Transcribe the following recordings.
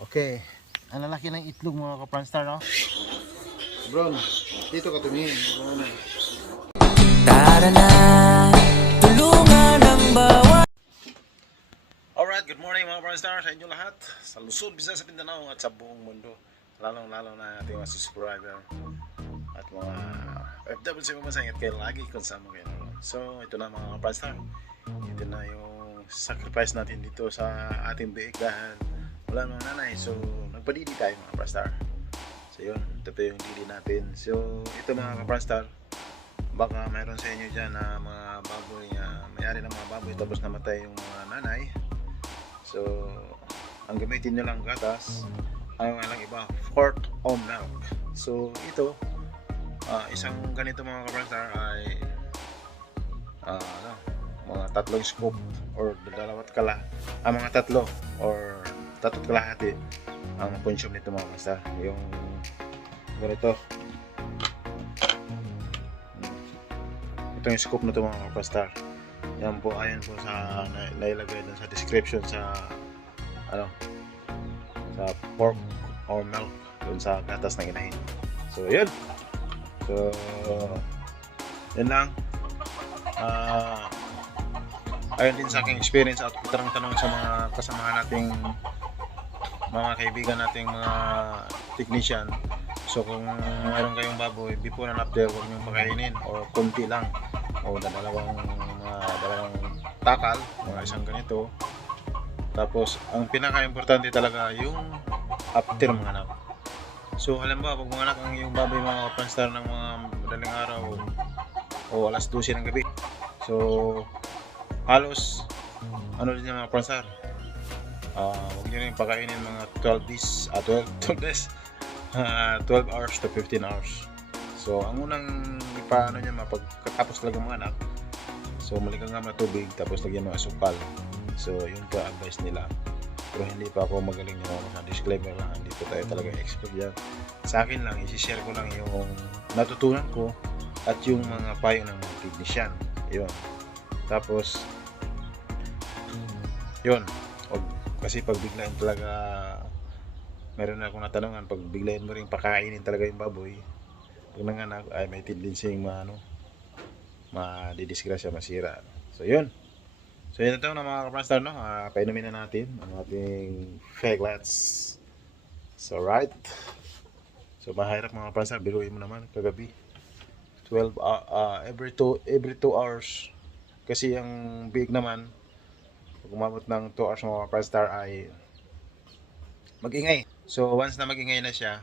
Okay. Ang lalaki ng itlog mga ka-Pranstar, no? Bro, dito ka tumingin. Tara na, tulungan ang bawat. Alright, good morning mga Pranstar sa inyo lahat. Sa Luzon, Visayas, Mindanao at sa buong mundo. Lalong-lalo na ating mga subscriber at mga FW sa mga ingat kayo lagi kung saan mo kayo. So, ito na mga Pranstar. Ito na yung sacrifice natin dito sa ating biik dahil wala nang nanay. So, nagpadidi tayo mga Pranstar. So, yun. Ito yung didi natin. So, ito mga Pranstar. Baka mayroon sa inyo dyan na mga baboy, mayari ng mga baboy tapos namatay yung mga nanay. So, ang gamitin nyo lang gatas ay walang iba, quart o milk. So, ito, isang ganito mga Pranstar ay mga tatlong scoop or dalawat mga tatlo or tatlong kalahati ang consume nito mga Pranstar. Yung ganito. Ito yung scoop na ito mga Pranstar. Yan po, ayan po sa nailagay dun sa description sa sa pork or milk dun sa gatas na ginahin. So yun. So yun lang. Ayon din sa aking experience at tanong sa mga kasamahan nating mga kaibigan nating mga technician. So kung mayroon kayong baboy, before and after, huwag niyong pakainin o konti lang o dalawang takal, mga isang ganito. Tapos ang pinaka-importante talaga yung after mga anak. So halimbawa pag mga anak ang yung baboy mga Pranstar ng mga madaling araw o alas 12 ng gabi, so halos din yung mga Pranstar, huwag nyo rin pakainin mga 12 hours to 15 hours. So ang unang paano niya mapagkatapos talaga mga anak, so maligang nga matubig tapos lagyan ng asukal. So yun ka advice nila, pero hindi pa ako magaling na disclaimer lang, hindi po tayo talaga expert yan. Sa akin lang, isi-share ko lang yung natutunan ko at yung mga payo ng mga technician. Yun. Tapos yun, kasi pag biglain talaga, meron na akong natanungan, pag biglain mo rin pakainin talaga yung baboy, pag nanganak ay may tendency madidisgrasya, masira. So yun. So yun ito na mga Pranstar, no? Painumin na natin ang ating Feglets. So right. So mahirap mga Pranstar, biruin mo naman kagabi 12 every 2 hours. Kasi ang big naman pag umabot ng 2 hours mga Pranstar ay magingay. So once na magingay na siya,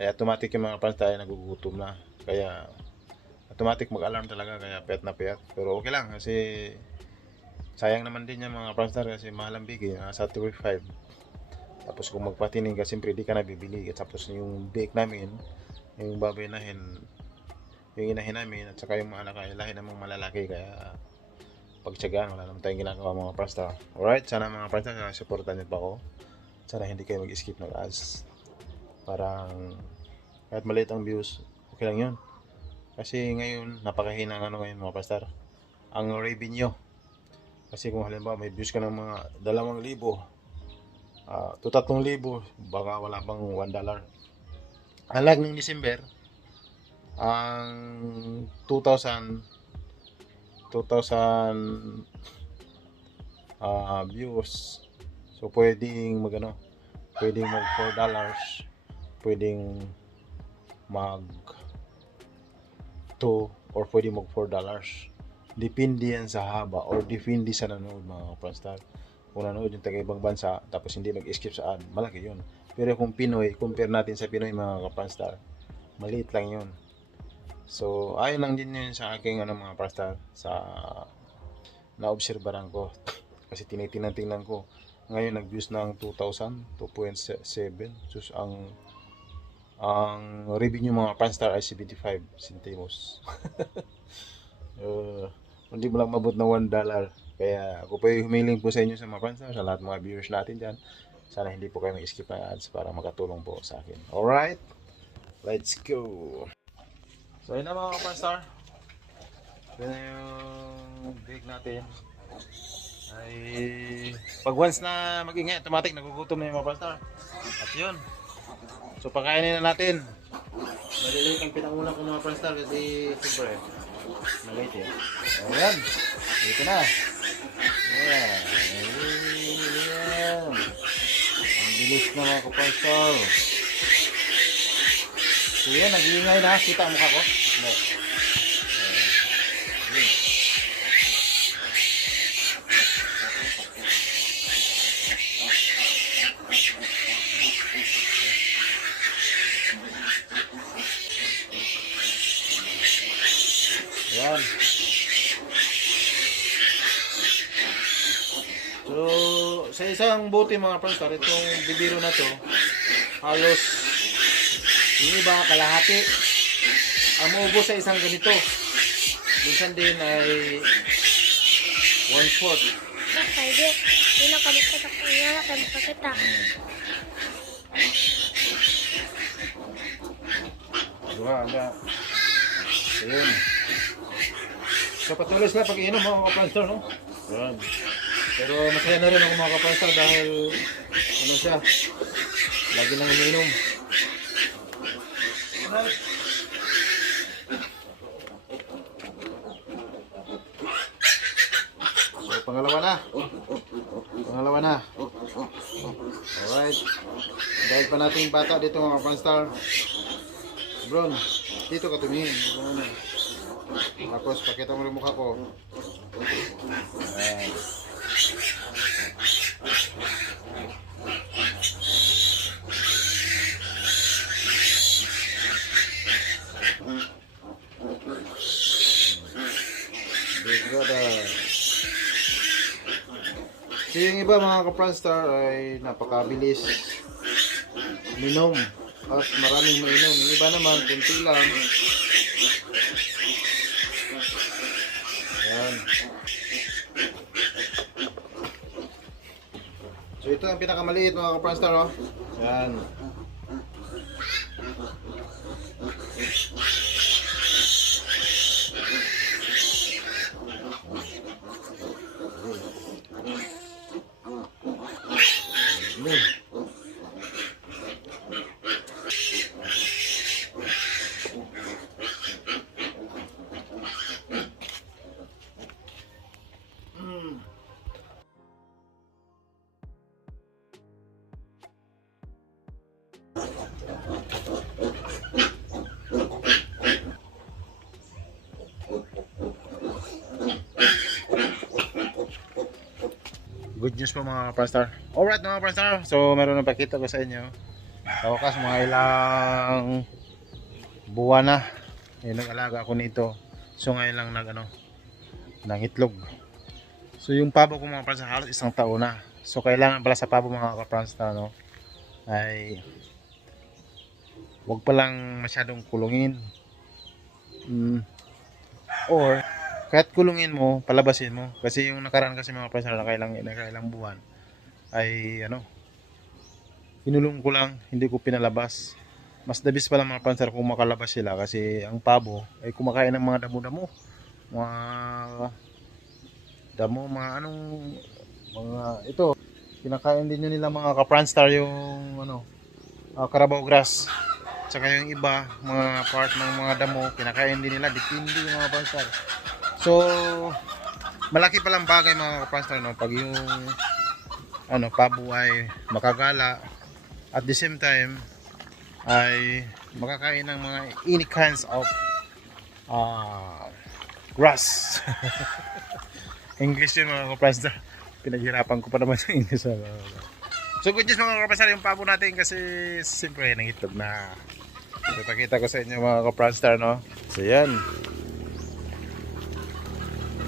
ay automatic yung mga Pranstar ay nagugutom na. Kaya automatic mag-alarm talaga, kaya pet na pet. Pero okay lang kasi sayang naman din yung mga Pranstar kasi mahal ang bigay, nasa 35. Tapos kung magpatining ka, siyempre di ka na bibili. Tapos yung bake namin, yung baboy nahin, yung inahin namin, at saka yung mga anak ay lahi namang malalaki. Kaya pagtsagaan, wala naman tayong ginagawa mga Pranstar. Alright, sana mga Pranstar, supportan niyo pa ako. Sana hindi kayo mag-skip ng ads. Parang kahit maliit ang views, okay lang yun. Kasi ngayon, napakahina ng ngayon mga Pranstar, ang revenue. Kasi kung halimbawa may views ka ng mga 2,000 to 3,000, baka wala pang $1. Alag ng December, ang 2,000 views. So pwedeng pwedeng mag $4, pwedeng mag 2, or pwedeng mag $4. Depende yan sa haba or depende sa nanood mga Pranstar. Kung nanood yung taga-ibang bansa tapos hindi mag-skip sa ad, malaki yun. Pero kung Pinoy, compare natin sa Pinoy mga Pranstar, maliit lang yun. So ayon lang din yun sa aking mga Pranstar, sa naobserbaran ko. Kasi tinitingnan ko ngayon nag-views ng 2,000, 2.7. Sus, ang revenue mga Pranstar ay 75 centimos. Hindi mo lang mabot na $1. Kaya ako po humiling po sa inyo sa mga Pranstar, sa lahat mga viewers natin dyan. Sana hindi po kayo mag-skip ng ads para makatulong po sa akin. Alright, let's go. So yun na mga Pranstar, yun na yung bake natin. ay pag once na mag-ingay, automatic nagugutom na yung mga pranstar. At yun. So pakainin na natin. Maliliit ang pinangulang ko mga pranstar kasi siyempre maliit eh. Ayan. Dito na. Ayan. Ayan. Ang bilis na mga kapranstar. So yan, nag-iingay na. Kita ang mukha ko? No. Ayan. So, sa isang bote mga pranstar, itong bibiro na to, halos yung iba kalahati ang maubo sa isang ganito. Minsan din ay 1/4. Pwede. Yun ang kamagkita ko. Yun ang kamagkita. Diba, hanggang. Ayun. So patuloy sila pag-inom mga kapranstar, no? Ayan. Pero masaya na rin ako mga kapranstar dahil ano siya, lagi nang umiinom. Alright. So pangalawa na. Pangalawa na. Alright. Dahil pa natin yung bata dito mga kapranstar. Bron, dito ka tumingin. Tapos pakita mo rin mukha ko. Ayan. Big brother. So yung iba mga kapranstar ay napakabilis minom at maraming mainom. Yung iba naman kunti lang. Ayan. So ito ang pinakamaliit mga kapranstar, no? Ayan. Good news po mga kapranstar. Alright mga kapranstar, so meron na pakita ko sa inyo. Sa wakas mga ilang buwan na yung nag-alaga ako nito. So ngayon lang nangitlog. So yung pabo ko mga kapranstar halos isang taon na. So kailangan pala sa pabo mga kapranstar, no, ay wag palang masyadong kulungin. Or kahit kulungin mo, palabasin mo. Kasi yung nakaraan kasi mga kapranstar na nakailang buwan ay inulong ko lang, hindi ko pinalabas. Mas dabis pala mga kapranstar kung makalabas sila kasi ang pabo ay kumakain ng mga damo-damo. Mga damo, mga ito. Kinakain din nila mga kapranstar yung Carabao grass. Tsaka yung iba, mga part ng mga damo, kinakain din nila, dipindi yung mga kapranstar. So, malaki palang bagay mga kapranstar, no, pag yung pabo ay makagala at the same time ay makakain ng mga any kinds of grass. English yun mga kapranstar. Pinaghirapan ko pa naman sa English. So good news mga kapranstar yung pabo natin kasi siyempre nangitlog na. So pakita ko sa inyo mga kapranstar, no. So yan.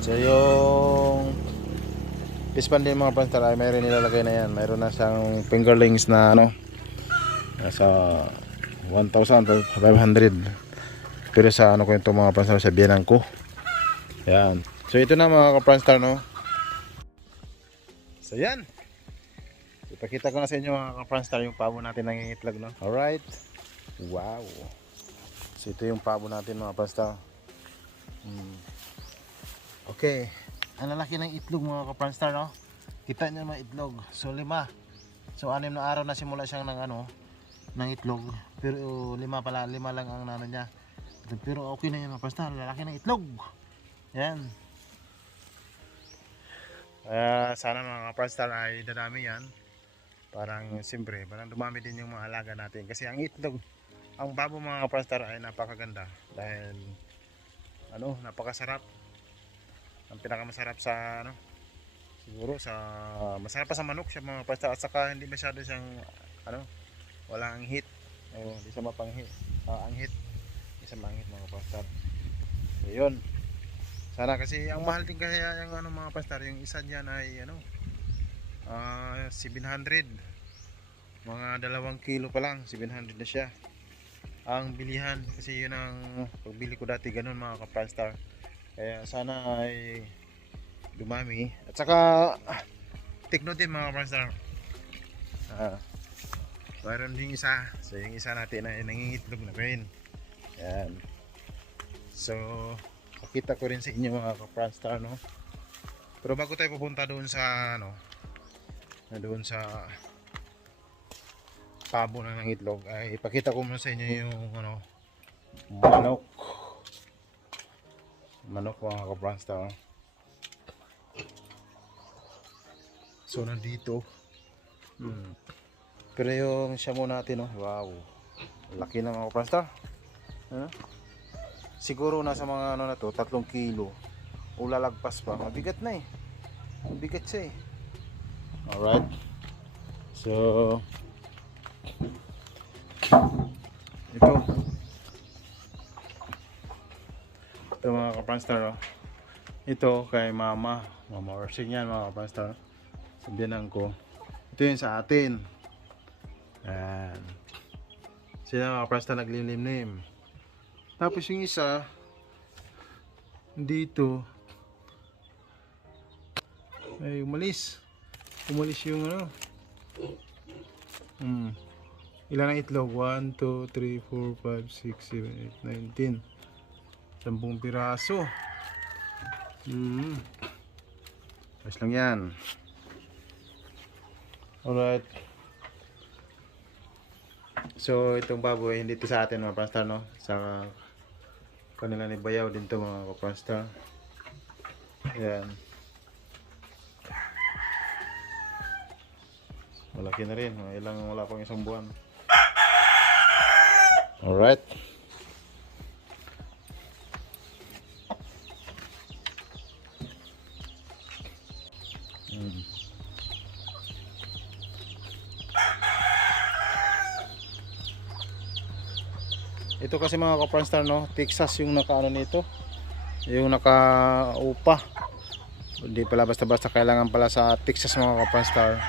So yung pispan din mga kapranstar ay mayroon nilalagay na yan. Mayroon na siyang fingerlings na nasa 1,500. Pero sa ko ito mga kapranstar sa biyanan ko. Yan. So ito na mga kapranstar, no. So yan. Ipakita ko na sa inyo mga kapranstar yung pabo natin nangingitlog, no. Alright. Wow. So ito yung pabo natin mga kapranstar. Okay. ang lalaki ng itlog mga ka-Pranstar, no? Kita niyo mga itlog. So 5. So 6 na araw na simula siyang ng ano, ng itlog. Pero 5 pala, 5 lang ang nano niya. Pero okay na yan mga ka-Pranstar, lalaki ng itlog. Yan. Sana mga ka-Pranstar ay dadami yan. Parang siyempre, parang dumami din yung mga alaga natin. Kasi ang itlog, ang babo mga ka-Pranstar ay napakaganda. Dahil ano, napakasarap. Ang pinakamasarap sa ano, siguro sa masarap pa sa manok siya mga ka-Pranstar. At saka hindi masyado siyang ano, wala ang heat. Hindi siya mapanghit. Ang heat. Hindi siya manghit mga ka-Pranstar. So yun. Sana kasi ang mahal din kasi yung ano mga ka-Pranstar, yung isa diyan ay ano 700, mga 2 kilo pa lang 700 na siya ang bilihan, kasi yun ang pagbili ko dati ganun mga ka-Pranstar. Kaya sana ay dumami at saka tikno din mga ka-Pranstar. Mayroon din isa, so yung isa natin ay nangingitlog na rin. Yan, so pakita ko rin sa inyo mga ka-Pranstar, no? Pero bago tayo pupunta doon sa ano, na doon sa pabo na ng itlog, ay ipakita ko muna sa inyo yung ano, manok mga ka-Pranstar. So nandito pero yung siya muna natin, oh, wow, laki na mga ka-Pranstar. Siguro nasa mga ano na to 3 kilo o lalagpas pa, mabigat na mabigat siya Alright. So ito mga ka-Pranstar, ito kay mama Orsing yan mga ka-Pranstar. Sabihan ko, ito yung sa atin. Yan, sila mga ka-Pranstar naglimlim. Tapos yung isa dito ay umalis yung ano, ilan ang itlog? 1, 2, 3, 4, 5, 6, 7, 8, 9, 10, 10 piraso. Ayos lang yan. Alright, so itong baboy hindi ito sa atin mga ka-Pranstar, no? Sa kanila ni Bayaw din to mga ka-Pranstar. Yan, malaki na rin, ilang wala pang 1 buwan. Alright. Ito kasi mga ka-Pranstar, no, Texas yung nakaano nito, yung nakaupa. Hindi pala basta-basta, kailangan pala sa Texas mga ka-Pranstar.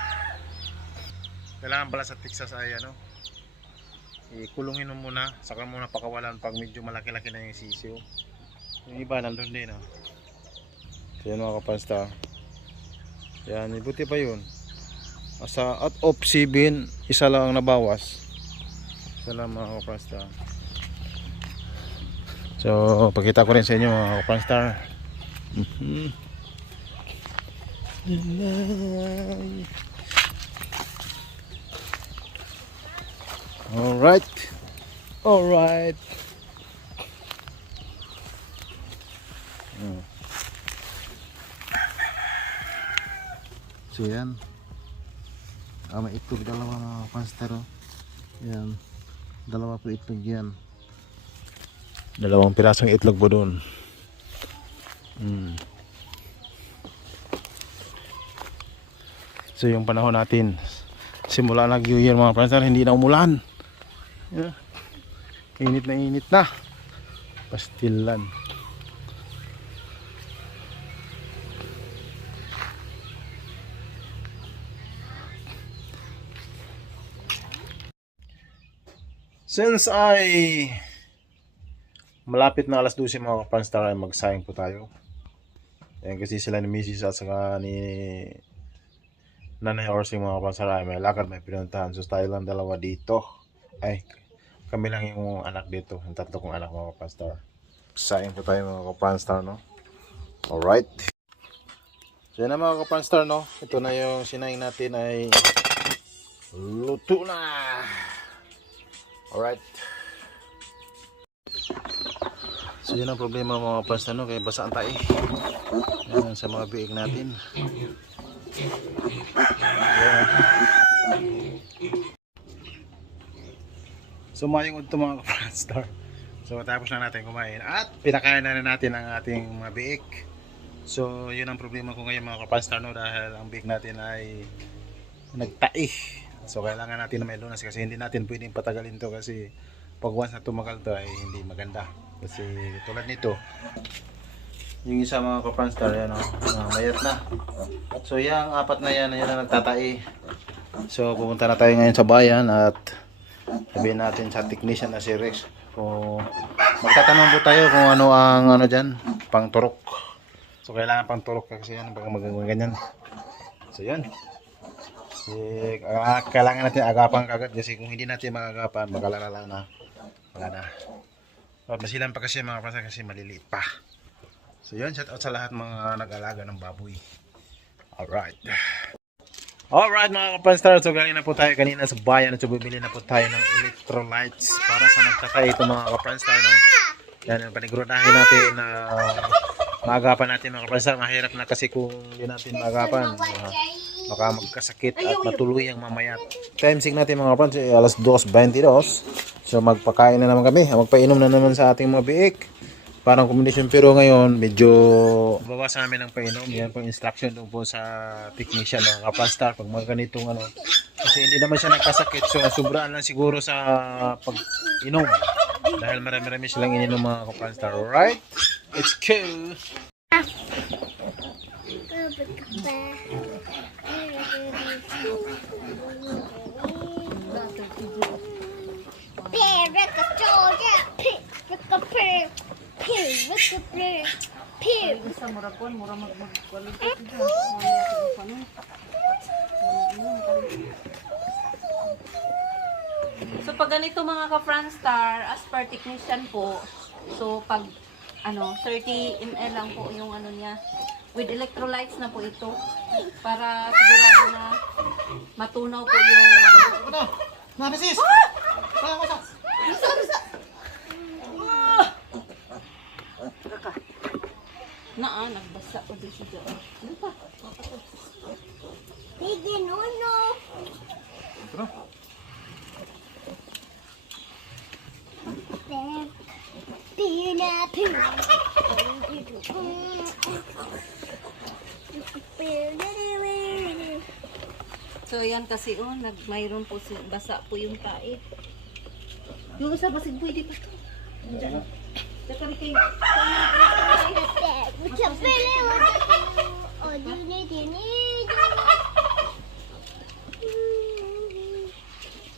Kailangan pala sa Texas ay ano, ikulungin mo muna, saka muna pakawalan pag medyo malaki-laki na yung sisiw. Yung iba nandun din, oh. So yan mga ka-Pranstar. Yan, buti pa yun. Sa out of 7, isa lang ang nabawas. Isa lang mga ka-Pranstar. So pakita ko rin sa inyo mga ka-Pranstar. Alright. So yan, may itlog dalawa mga ka-Pranstar, oh. Yan, 2 po itlog yan. 2 pirasong itlog po doon. So yung panahon natin simula nag-New Year mga ka-Pranstar, hindi na umulan. Yeah. Init na pastilan. Since ay malapit na 12 mga ka-Pranstar, ay magsayang po tayo. Ayan, kasi sila ni Mrs. at saka ni Nanay Orsing mga ka-Pranstar ay may lakad, may pinuntahan. So tayo lang dalawa dito. Ay, kami lang yung anak dito, yung 3 kong anak mga ka-Pranstar. Sayang po tayo mga ka-Pranstar, no? Alright. So yan na mga kapranstar, no? Ito na yung sinayang natin ay luto na. Alright. So yun ang problema mga kapranstar, no? Kaya basaan tayo. Yan sa mga biig natin. Yan. So mayong ito mga kapranstar. So tapos na natin kumain at pinakain na natin ang ating mga biik. So yun ang problema ko ngayon mga kapranstar, no? Dahil ang biik natin ay nagtai. So kailangan natin na may lunas kasi hindi natin pwedeng patagalin to kasi pag once na tumagal to ay hindi maganda. Kasi tulad nito, yung isa mga kapranstar, yan o, mayat na. So yung apat na yan na nagtatai. So pupunta na tayo ngayon sa bayan at sabihin natin sa technician na si Rex kung magtatanong po tayo kung ano ang ano dyan, pang turok. So kailangan pang turok kasi yan baka ganyan. So yun, kailangan natin agapan kagad kasi kung hindi natin magagapan magalalala na, wala na. Masilan pa kasi mga kapatid kasi maliliit pa. So yun, shout out sa lahat mga nag-alaga ng baboy. Alright mga kapanstar, so galing na po tayo kanina sa bayan at so bumili na po tayo ng electrolytes para sa nagtatay ito mga kapanstar, no? Yan ang panigurudahin natin na maagapan natin mga kapanstar. Mahirap na kasi kung hindi natin maagapan, baka magkasakit at matuluyang mamayat. Timesing natin mga kapanstar, alas 2:22. So magpakain na naman kami, magpainom na naman sa ating mga biik. Parang kombinasyon, pero ngayon medyo bawasan namin ng painom. Yan po instruction doon po sa technician ng kapanstar pag mga ganitong ano. Kasi hindi naman siya nagkasakit, so sobraan lang siguro sa pag-inom. Dahil marami-rami silang ininom mga kapanstar. Alright? It's cool! So pag ganito mga ka-Franstar, as per technician po, so pag 30 ml lang po yung ano niya. With electrolytes na po ito para sigurado na matunaw po yung Nabisis! nagbasa po din siya. Ano pa? Piggy, no. So yan kasi mayroon po basa po yung tae. Yung isa basig pwede pa to. Diyan. Saka rin kayo.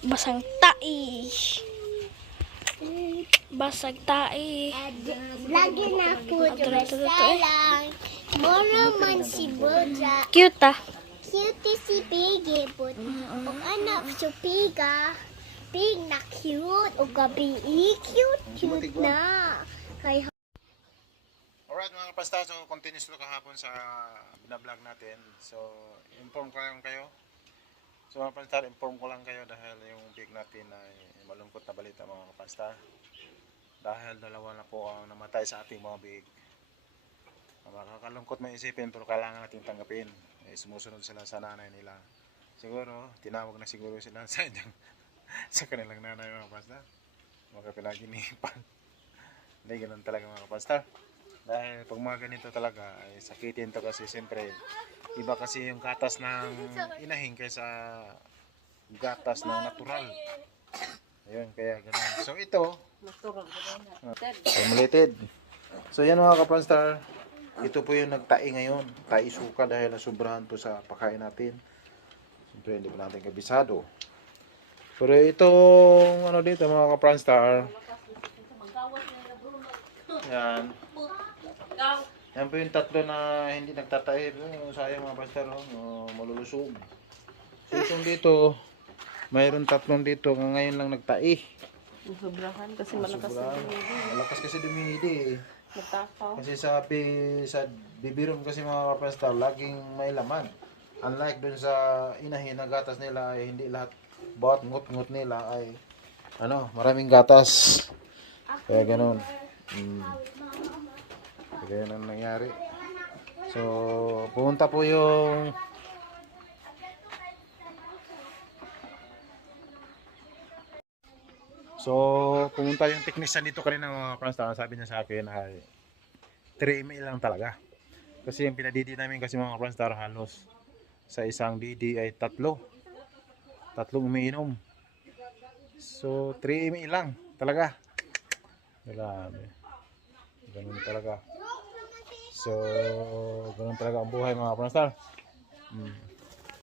Basag tai. Basag tai. Lagi na po lang. Moro man si Boja. Cute ah. Cute si Piggy po. Kung anak si Piga. Pig na cute. O gabi cute na. Kay Alright mga kapanstar, so continuous to kahapon sa binablog natin. So inform ko lang kayo. So mga kapanstar, inform ko lang kayo dahil yung big natin ay malungkot na balita mga kapanstar. Dahil dalawa na po ang namatay sa ating mga big. Makakalungkot may isipin pero kailangan natin tanggapin. Sumusunod sila sa nanay nila. Siguro, tinawag na siguro sila sa sa kanilang nanay mga kapanstar. Mga pinaginipan. Hindi, ganun talaga mga kapanstar. Dahil pag mga ganito talaga ay sakitin to kasi siyempre iba kasi yung gatas ng inahing kaysa gatas ng natural. Ayun, kaya ganun. So ito, formulated. So yan mga kapanstar, ito po yung nagtai ngayon. Tai suka dahil nasubrahan po sa pagkain natin. Siyempre hindi po natin kabisado. Pero itong ano dito mga kapanstar, yan. Yan po yung tatlo na hindi nagtatae. Sayang mga pastor, malulusog. So itong dito, mayroon tatlong dito. Ngayon lang nagtae. Sobrahan kasi malakas na dumidi. Malakas kasi dumidi. Magtakaw. Kasi sa bibirum kasi mga kapastar, laging may laman. Unlike dun sa inahin na gatas nila ay hindi lahat bawat ngut-ngut nila ay maraming gatas. Kaya ganun. Kaya ganun nangyari. So, pumunta po yung pumunta yung technician dito kanina mga kapastar. Sabi niya sa akin ay 3 ml lang talaga. Kasi yung pinadidi namin kasi mga kapastar halos sa isang didi ay tatlong umiinom. So 3 ml lang talaga. Grabe. Ganun talaga. So ganun talaga ang buhay mga kapastar.